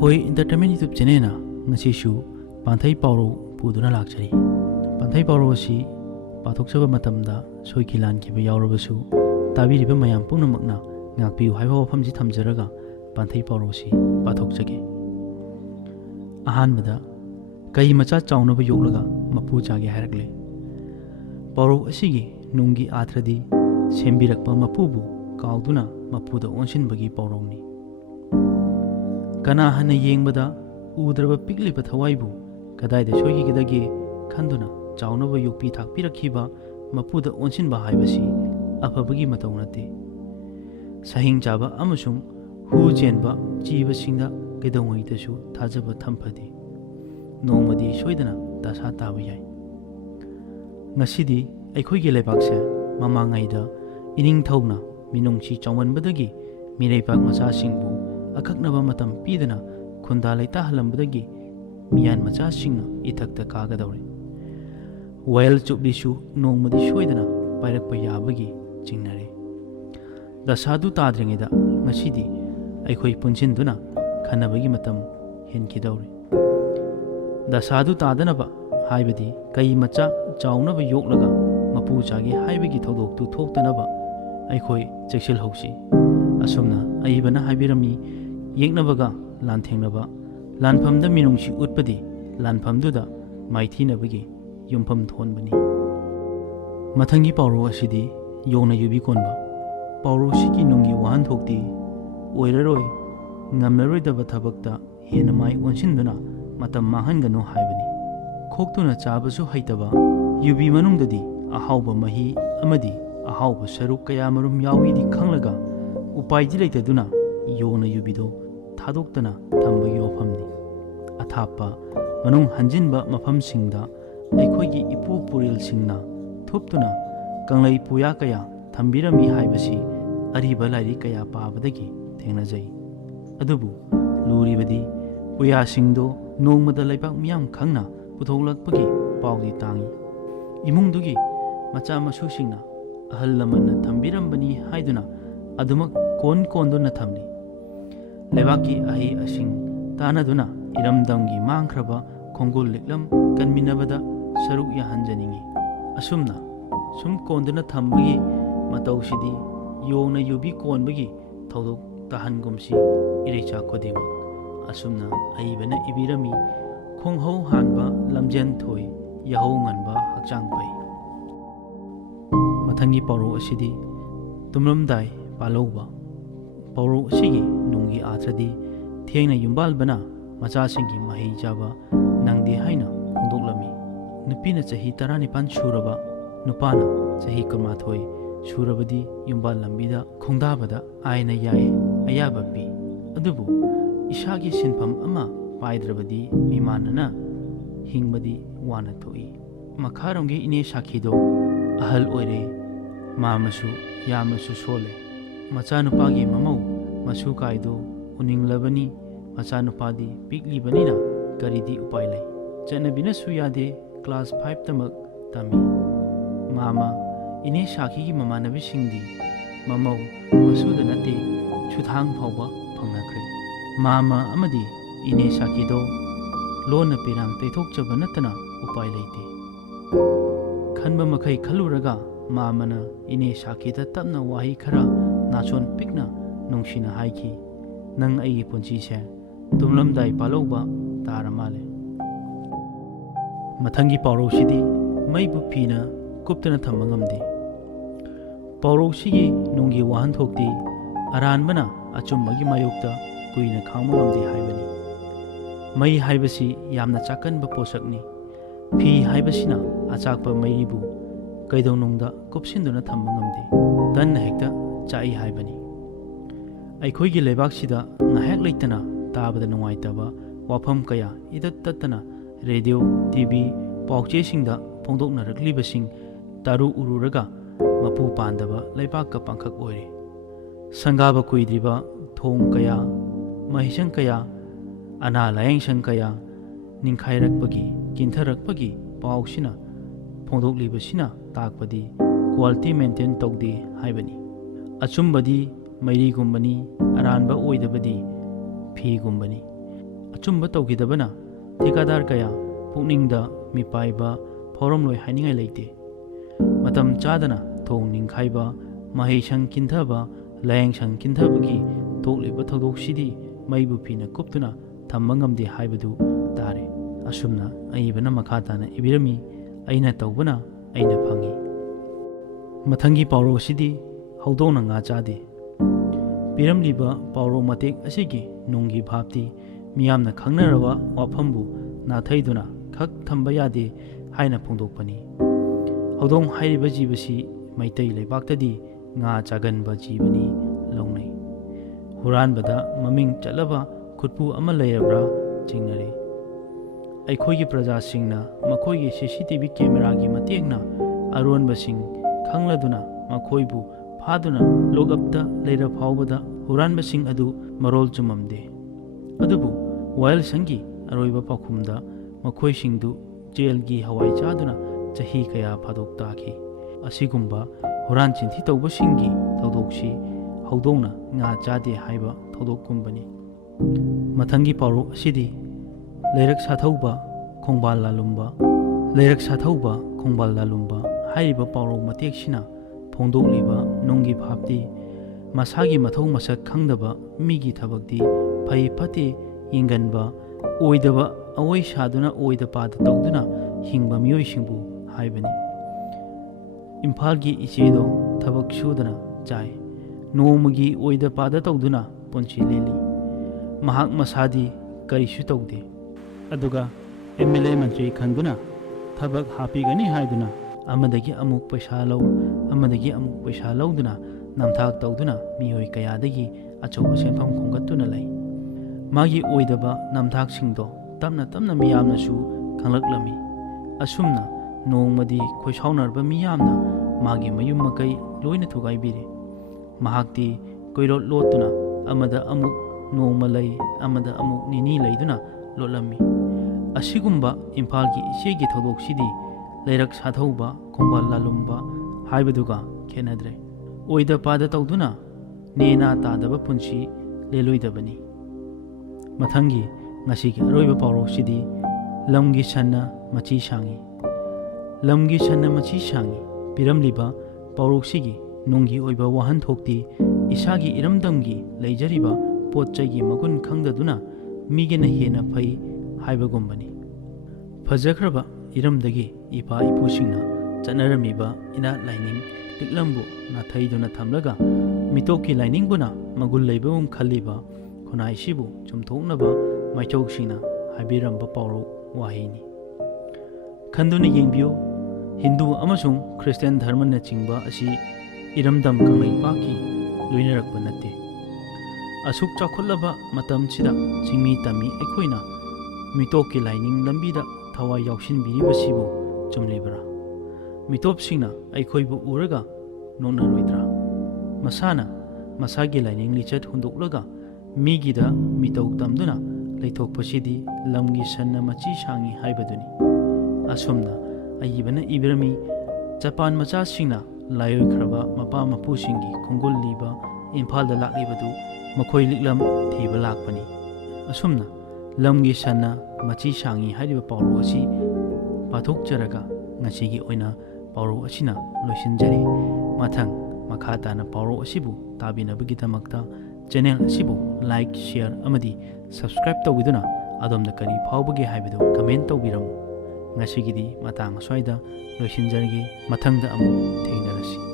Hoi Entertainment YouTube channel na ngasisu Panthai Pauro puduna lakchari. Panthai Pauro asi pathokchaba matamda soikilan kiba yaurabasu tabiriba mayam pungnamakna ngakpiu haiba wafamji thamjaraga Panthai Pauro asi pathokchage. Ahanbada kai macha chaunaba yoklaga mapu chage hairakle. Pauro asigi nungi athradi sembirakpa mapubu kauduna mapuda onsinbagi paurongni. Kana hana yengbada udraba pigliba thawaibu kadaida soigidage khanduna chaunaba yokpi thakpirakhiba mapuda onsinba haibasi afabagi matau nate. Sahing chaba amasung hu chenba jiba singda kedongwaitasu thajaba thamphadi nongmadi soidana dasa taba yai. Ngasidi aikhoigi leibakse mamangaida ining thawna minungchi chawmanbadagi miraipak macha singbu akaknaba matam pidana khunda leita halambadagi miyan macha singna ithakta kagadawre. Wail chubdisu nongmadi soidana pairakpa yabagi chingnare. Dasadu tadringida ngasidi aikhoi punchinduna khanabagi matam henkidawre. Dasadu tadanaba haibadi kai macha chaunaba yoklaga mapu chagi haibagi thodoktu thoktanaba aikhoi cheksil hausi. Asumna aibana haibirami yeknabaga lanthengnaba lanphamda minungsi utpadi lanphamduda maithinabagi yumpham thonbani. Mathangi Pauro asidi yongna yubi konba. Pauro siki nungi wahan thokti oiraroi ngamlaroidaba thabakta hena mai onsinduna matam mahangano haibani. Khoktuna chabasu haitaba yubi manungdadi ahauba mahi amadi ahauba saruk kaya marum yawidi khanglaga upaidi leitaduna yona yubido thadoktana thambagi wafamni. Athapa manung hanjinba mafamsingda aikhoigi ipu purilsingna thuptuna kanglai puya kaya thambirami haibasi ariba lairi kaya pabadagi thengnajai. Adubu luribadi puyasingdo nongmada laibak miyam khangna puthoklakpagi paudi tangi. Imungdugi macha masusingna ahal lamanna thambirambani haiduna adumak kon konduna thamni. Lebaki ahi asing tanaduna iramdamgi mangkraba khongol liklam kanminabada saruk yahanjaningi. Asumna sum konduna thambagi matawsidi yongna yubi konbagi thodok tahangumsi irecha kodima. Asumna aibana ibirami khonghau hanba lamjen thoi yahau nganba hakchang pai. Mathangi Pauro asidi tumramdai palauba. Pauro asigi nungi athradi thengna yumbalbana machasingi mahi jaba nangdi haina hongdoklami. Nupina chahi 19 suraba nupana chahi 18 surabadi yumbal lambida khongdabada aina yae ayaba pi. Adubu isagi sinpham ama paidrabadi mimanana hingbadi wana thoi. Makharongge ine sakhido ahal oire mamasu yamasu sole. Machanupagi mamau masu kaido uninglabani machanupadi piklibanina karidi upailai. Chanabina suyade class 5 tamak tami. Mama ine shaki ki mamanabi singdi mamau masuda nate chuthang phawba phangnakre. Mama amadi ine shaki do lona pirang tethok chaba natana upai leite. Khanba makai khaluraga mamana ine shaki da tapna wahi khara nachon pikna nungshina haiki nang ai punchi se tumlamdai palauba taramale. Mathangi Pauro sidi maibu phina kuptana thammangamdi. Pauro sigi nungi wahan thokti aranbana achumbagi mayokta kuina khangmangamdi haibani. Mai haibasi yamna chakanba posakni. Phi haibasina achakpa mairibu kaidonungda kupsinduna thammangamdi. Tanna hekta chai haibani. Aikhoigi leibaksida ngahek leitana tabada nungaitaba wafam kaya idat tatana radio TV pauchesingda phongdoknaraklibasing taru ururaga mapu pandaba leibakka pangkhak oire. Sangaba kuidriba thong kaya mahisang kaya ana layang kaya ningkhairakpagi kintharakpagi pausina phongdoklibasina takpadi quality maintain tawde haibani. Achumbadi mairi gumbani aranba oidabadi phi gumbani. ꯑꯆꯨꯝꯕ ꯇꯧꯈꯤꯗꯕꯅ ꯊꯤꯀꯥꯗꯥꯔ ꯀꯌꯥ ꯄꯨꯛꯅꯤꯡꯗ ꯃꯤꯄꯥꯏꯕ ꯐꯥꯎꯔꯝꯂꯣꯏ ꯍꯥꯏꯅꯤꯡꯉꯥꯏ ꯂꯩꯇꯦ꯫ ꯃꯇꯝ ꯆꯥꯗꯅ ꯊꯣꯡ ꯅꯤꯡꯈꯥꯏꯕ, ꯃꯍꯩꯁꯪ ꯀꯤꯟꯊꯕ, ꯂꯥꯏꯌꯦꯡꯁꯪ ꯀꯤꯟꯊꯕꯒꯤ ꯊꯣꯛꯂꯤꯕ ꯊꯧꯗꯣꯛꯁꯤꯗꯤ ꯃꯩꯕꯨ ꯐꯤꯅ ꯀꯨꯞꯇꯨꯅ ꯊꯝꯕ ꯉꯝꯗꯦ ꯍꯥꯏꯕꯗꯨ ꯇꯥꯔꯦ꯫ ꯑꯁꯨꯝꯅ ꯑꯏꯕꯅ ꯃꯈꯥ ꯇꯥꯅ ꯏꯕꯤꯔꯝꯃꯤ, ꯑꯩꯅ ꯇꯧꯕꯅ ꯑꯩꯅ ꯐꯪꯏ꯫ ꯃꯊꯪꯒꯤ ꯄꯥꯎꯔꯧ ꯑꯁꯤꯗꯤ ꯍꯧꯗꯣꯡꯅ ꯉꯥ ꯆꯥꯗꯦ꯫ ꯄꯤꯔꯝꯂꯤꯕ ꯄꯥꯎꯔꯧ ꯃꯇꯦꯛ ꯑꯁꯤꯒꯤ ꯅꯨꯡꯒꯤ ꯚꯥꯕꯇꯤ ꯃꯤꯌꯥꯝꯅ ꯈꯪꯅꯔꯕ ꯋꯥꯐꯝꯕꯨ ꯅꯥꯊꯩꯗꯨꯅ ꯈꯛ ꯊꯝꯕ ꯌꯥꯗꯦ ꯍꯥꯏꯅ ꯐꯣꯡꯗꯣꯛꯄꯅꯤ꯫ ꯍꯧꯗꯣꯡ ꯍꯥꯏꯔꯤꯕ ꯖꯤꯕꯁꯤ ꯃꯩꯇꯩ ꯂꯩꯕꯥꯛꯇꯗꯤ ꯉꯥ ꯆꯥꯒꯟꯕ ꯖꯤꯕꯅꯤ ꯂꯧꯅꯩ꯫ ꯍꯨꯔꯥꯟꯕꯗ ꯃꯃꯤꯡ ꯆꯠꯂꯕ ꯈꯨꯠꯄꯨ ꯑꯃ ꯂꯩꯔꯕ꯭ꯔꯥ ꯆꯤꯡꯅꯔꯤ꯫ ꯑꯩꯈꯣꯏꯒꯤ ꯄ꯭ꯔꯖꯥꯁꯤꯡꯅ ꯃꯈꯣꯏꯒꯤ CCTV ꯀꯦꯃꯦꯔꯥꯒꯤ ꯃꯇꯦꯡꯅ ꯑꯔꯣꯟꯕꯁꯤꯡ ꯈꯪꯂꯗꯨꯅ ꯃꯈꯣꯏꯕꯨ ꯐꯥꯗꯨꯅ ꯂꯣꯛꯑꯞꯇ ꯂꯩꯔ ꯐꯥꯎꯕꯗ ꯍꯨꯔꯥꯟꯕꯁꯤꯡ ꯑꯗꯨ ꯃꯔꯣꯜ ꯆꯨꯝꯃꯝꯗꯦ꯫ ꯑꯗꯨꯕꯨ ꯋꯥꯌꯦꯜꯁꯪꯒꯤ ꯑꯔꯣꯏꯕ ꯄꯥꯎꯈꯨꯝꯗ ꯃꯈꯣꯏꯁꯤꯡꯗꯨ ꯖꯦꯜꯒꯤ ꯍꯋꯥꯏ ꯆꯥꯗꯨꯅ ꯆꯍꯤ ꯀꯌꯥ ꯐꯥꯗꯣꯛ ꯇꯥꯈꯤ꯫ ꯑꯁꯤꯒꯨꯝꯕ ꯍꯨꯔꯥꯟ ꯆꯤꯟꯊꯤ ꯇꯧꯕꯁꯤꯡꯒꯤ ꯊꯧꯗꯣꯛꯁꯤ ꯍꯧꯗꯣꯡꯅ ꯉꯥ ꯆꯥꯗꯦ ꯍꯥꯏꯕ ꯊꯧꯗꯣꯛꯀꯨꯝꯕꯅꯤ꯫ ꯃꯊꯪꯒꯤ ꯄꯥꯎꯔꯧ ꯑꯁꯤꯗꯤ ꯂꯩꯔꯛ ꯁꯥꯊꯧꯕ ꯈꯣꯡꯕꯥꯜ ꯂꯥꯂꯨꯝꯕ꯫ ꯂꯩꯔꯛ ꯁꯥꯊꯧꯕ ꯈꯣꯡꯕꯥꯜ ꯂꯥꯂꯨꯝꯕ ꯍꯥꯏꯔꯤꯕ ꯄꯥꯎꯔꯧ ꯃꯇꯦꯛꯁꯤꯅ ꯐꯣꯡꯗꯣꯛꯂꯤꯕ ꯅꯨꯡꯒꯤ ꯚꯥꯕꯇꯤ ꯃꯁꯥꯒꯤ ꯃꯊꯧ ꯃꯁꯛ ꯈꯪꯗꯕ ꯃꯤꯒꯤ ꯊꯕꯛꯇꯤ ꯐꯩ ꯐꯠꯇꯦ ꯌꯦꯡꯒꯟꯕ, ꯑꯣꯏꯗꯕ ꯑꯑꯣꯏ ꯁꯥꯗꯨꯅ ꯑꯣꯏꯗ ꯄꯥꯗ ꯇꯧꯗꯨꯅ ꯍꯤꯡꯕ ꯃꯤꯑꯣꯏꯁꯤꯡꯕꯨ ꯍꯥꯏꯕꯅꯤ꯫ ꯏꯝꯐꯥꯜꯒꯤ ꯏꯆꯦꯗꯣ ꯊꯕꯛ ꯁꯨꯗꯅ ꯆꯥꯏ, ꯅꯣꯡꯃꯒꯤ ꯑꯣꯏꯗ ꯄꯥꯗ ꯇꯧꯗꯨꯅ ꯄꯨꯟꯁꯤ ꯂꯦꯜꯂꯤ꯫ ꯃꯍꯥꯛ ꯃꯁꯥꯗꯤ ꯀꯔꯤꯁꯨ ꯇꯧꯗꯦ, ꯑꯗꯨꯒ MLA ꯃꯟꯇ꯭ꯔꯤ ꯈꯟꯗꯨꯅ ꯊꯕꯛ ꯍꯥꯞꯄꯤꯒꯅꯤ ꯍꯥꯏꯗꯨꯅ ꯑꯃꯗꯒꯤ ꯑꯃꯨꯛ ꯄꯩꯁꯥ ꯂꯧ, ꯑꯃꯗꯒꯤ ꯑꯃꯨꯛ ꯄꯩꯁꯥ ꯂꯧꯗꯨꯅ ꯅꯝꯊꯥꯛ ꯇꯧꯗꯨꯅ ꯃꯤꯑꯣꯏ ꯀꯌꯥꯗꯒꯤ ꯑꯆꯧꯕ ꯁꯦꯟꯐꯝ ꯈꯣꯝꯒꯠꯇꯨꯅ ꯂꯩ꯫ ꯃꯥꯒꯤ ꯑꯣꯏꯗꯕ ꯅꯝꯊꯥꯛꯁꯤꯡꯗꯣ ꯇꯞꯅ ꯇꯞꯅ ꯃꯤꯌꯥꯝꯅꯁꯨ ꯈꯪꯂꯛꯂꯝꯃꯤ꯫ ꯑꯁꯨꯝꯅ ꯅꯣꯡꯃꯗꯤ ꯈꯣꯏꯁꯥꯎꯅꯔꯕ ꯃꯤꯌꯥꯝꯅ ꯃꯥꯒꯤ ꯃꯌꯨꯝ ꯃꯀꯩ ꯂꯣꯏꯅ ꯊꯨꯒꯥꯏꯕꯤꯔꯦ꯫ ꯃꯍꯥꯛꯇꯤ ꯀꯣꯏꯂꯣꯠ ꯂꯣꯠꯇꯨꯅ ꯑꯃꯗ ꯑꯃꯨꯛ ꯅꯣꯡꯃ ꯂꯩ, ꯑꯃꯗ ꯑꯃꯨꯛ ꯅꯤꯅꯤ ꯂꯩꯗꯨꯅ ꯂꯣꯠꯂꯝꯃꯤ꯫ ꯑꯁꯤꯒꯨꯝꯕ ꯏꯝꯐꯥꯜꯒꯤ ꯏꯆꯦꯒꯤ ꯊꯧꯗꯣꯛꯁꯤꯗꯤ ꯂꯩꯔꯛ ꯁꯥꯊꯧꯕ ꯈꯣꯡꯕꯥꯜ ꯂꯥꯂꯨꯝꯕ ꯍꯥꯏꯕꯗꯨꯒ ꯈꯦꯠꯅꯗ꯭ꯔꯦ꯫ ꯑꯣꯏꯗ ꯄꯥꯗ ꯇꯧꯗꯨꯅ ꯅꯦꯅꯥ ꯇꯥꯗꯕ ꯄꯨꯟꯁꯤ ꯂꯦꯜꯂꯣꯏꯗꯕꯅꯤ꯫ ꯃꯊꯪꯒꯤ ꯉꯁꯤꯒꯤ ꯑꯔꯣꯏꯕ ꯄꯥꯎꯔꯧꯁꯤꯗꯤ ꯂꯝꯒꯤ ꯁꯟꯅ ꯃꯆꯤ ꯁꯥꯡꯏ꯫ ꯂꯝꯒꯤ ꯁꯟꯅ ꯃꯆꯤ ꯁꯥꯡꯏ꯫ ꯄꯤꯔꯝꯂꯤꯕ ꯄꯥꯎꯔꯧꯁꯤꯒꯤ ꯅꯨꯡꯒꯤ ꯑꯣꯏꯕ ꯋꯥꯍꯟꯊꯣꯛꯇꯤ ꯏꯁꯥꯒꯤ ꯏꯔꯝꯗꯝꯒꯤ ꯂꯩꯖꯔꯤꯕ ꯄꯣꯠ ꯆꯩꯒꯤ ꯃꯒꯨꯟ ꯈꯪꯗꯗꯨꯅ ꯃꯤꯒꯤꯅ ꯍꯦꯟꯅ ꯐꯩ ꯍꯥꯏꯕꯒꯨꯝꯕꯅꯤ꯫ ꯐꯖꯈ꯭ꯔꯕ ꯏꯔꯝꯗꯒꯤ ꯏꯄꯥ ꯏꯄꯨꯁꯤꯡꯅ ꯆꯠꯅꯔꯝꯃꯤꯕ ꯏꯅꯥꯠ ꯂꯥꯏꯅꯤꯡ ꯂꯤꯛꯂꯝꯕꯨ ꯅꯥꯊꯩꯗꯨꯅ ꯊꯝꯂꯒ ꯃꯤꯇꯣꯞꯀꯤ ꯂꯥꯏꯅꯤꯡꯕꯨꯅ ꯃꯒꯨꯟ ꯂꯩꯕꯒꯨꯝ ꯈꯜꯂꯤꯕ ꯈꯨꯟꯅꯥꯏꯁꯤꯕꯨ ꯆꯨꯝꯊꯣꯛꯅꯕ ꯃꯥꯏꯆꯧꯁꯤꯡꯅ ꯍꯥꯏꯕꯤꯔꯝꯕ ꯄꯥꯎꯔꯧ ꯋꯥꯍꯩꯅꯤ꯫ ꯈꯟꯗꯨꯅ ꯌꯦꯡꯕꯤꯌꯨ, ꯍꯤꯟꯗꯨ ꯑꯃꯁꯨꯡ ꯈ꯭ꯔꯤꯁꯇꯤꯌꯥꯟ ꯙꯔꯃꯅꯆꯤꯡꯕ ꯑꯁꯤ ꯏꯔꯝꯗꯝ ꯀꯪꯂꯩꯄꯥꯛꯀꯤ ꯂꯣꯏꯅꯔꯛꯄ ꯅꯠꯇꯦ꯫ ꯑꯁꯨꯛ ꯆꯥꯎꯈꯠꯂꯕ ꯃꯇꯝꯁꯤꯗ ꯆꯤꯡꯃꯤ ꯇꯝꯃꯤ ꯑꯩꯈꯣꯏꯅ ꯃꯤꯇꯣꯞꯀꯤ ꯂꯥꯏꯅꯤꯡ ꯂꯝꯕꯤꯗ ꯊꯋꯥꯏ ꯌꯥꯎꯁꯤꯟꯕꯤꯔꯤꯕꯁꯤꯕꯨ ꯆꯨꯝꯂꯤꯕ꯭ꯔꯥ? ꯃꯤꯇꯣꯞꯁꯤꯡꯅ ꯑꯩꯈꯣꯏꯕꯨ ꯎꯔꯒ ꯅꯣꯛꯅꯔꯣꯏꯗ꯭ꯔꯥ? ꯃꯁꯥꯅ ꯃꯁꯥꯒꯤ ꯂꯥꯏꯅꯤꯡ ꯂꯤꯆꯠ ꯍꯨꯟꯗꯣꯛꯂꯒ ꯃꯤꯒꯤꯗ ꯃꯤꯇꯧ ꯇꯝꯗꯨꯅ ꯂꯩꯊꯣꯛꯄꯁꯤꯗꯤ ꯂꯝꯒꯤ ꯁꯟꯅ ꯃꯆꯤ ꯁꯥꯡꯏ ꯍꯥꯏꯕꯗꯨꯅꯤ꯫ ꯑꯁꯨꯝꯅ ꯑꯏꯕꯅ ꯏꯕꯤꯔꯝꯃꯤ, ꯖꯄꯥꯟ ꯃꯆꯥꯁꯤꯡꯅ ꯂꯥꯏꯑꯣꯏꯈ꯭ꯔꯕ ꯃꯄꯥ ꯃꯄꯨꯁꯤꯡꯒꯤ ꯈꯣꯡꯒꯨꯜ ꯂꯤꯕ ꯏꯝꯐꯥꯜꯗ ꯂꯥꯛꯂꯤꯕꯗꯨ ꯃꯈꯣꯏ ꯂꯤꯛꯂꯝ ꯊꯤꯕ ꯂꯥꯛꯄꯅꯤ꯫ ꯑꯁꯨꯝꯅ ꯂꯝꯒꯤ ꯁꯟꯅ ꯃꯆꯤ ꯁꯥꯡꯏ ꯍꯥꯏꯔꯤꯕ ꯄꯥꯎꯔꯧ ꯑꯁꯤ ꯄꯥꯊꯣꯛꯆꯔꯒ ꯉꯁꯤꯒꯤ ꯑꯣꯏꯅ ꯄꯥꯎꯔꯧ ꯑꯁꯤꯅ ꯂꯣꯏꯁꯤꯟꯖꯔꯤ꯫ ꯃꯊꯪ ꯃꯈꯥ ꯇꯥꯅ ꯄꯥꯎꯔꯧ ꯑꯁꯤꯕꯨ ꯇꯥꯕꯤꯅꯕꯒꯤꯗꯃꯛꯇ ꯆꯦꯅꯦꯜ ꯑꯁꯤꯕꯨ ꯂꯥꯏꯛ, ꯁꯤꯌꯔ ꯑꯃꯗꯤ ꯁꯕꯁꯀ꯭ꯔꯥꯏꯕ ꯇꯧꯕꯤꯗꯨꯅ ꯑꯗꯣꯝꯗ ꯀꯔꯤ ꯐꯥꯎꯕꯒꯦ ꯍꯥꯏꯕꯗꯨ ꯀꯃꯦꯟ ꯇꯧꯕꯤꯔꯝꯃꯨ꯫ ꯉꯁꯤꯒꯤꯗꯤ ꯃꯇꯥꯡ ꯑꯁ꯭ꯋꯥꯏꯗ ꯂꯣꯏꯁꯤꯟꯖꯔꯒꯦ꯫ ꯃꯊꯪꯗ ꯑꯃꯨꯛ ꯊꯦꯡꯅꯔꯁꯤ꯫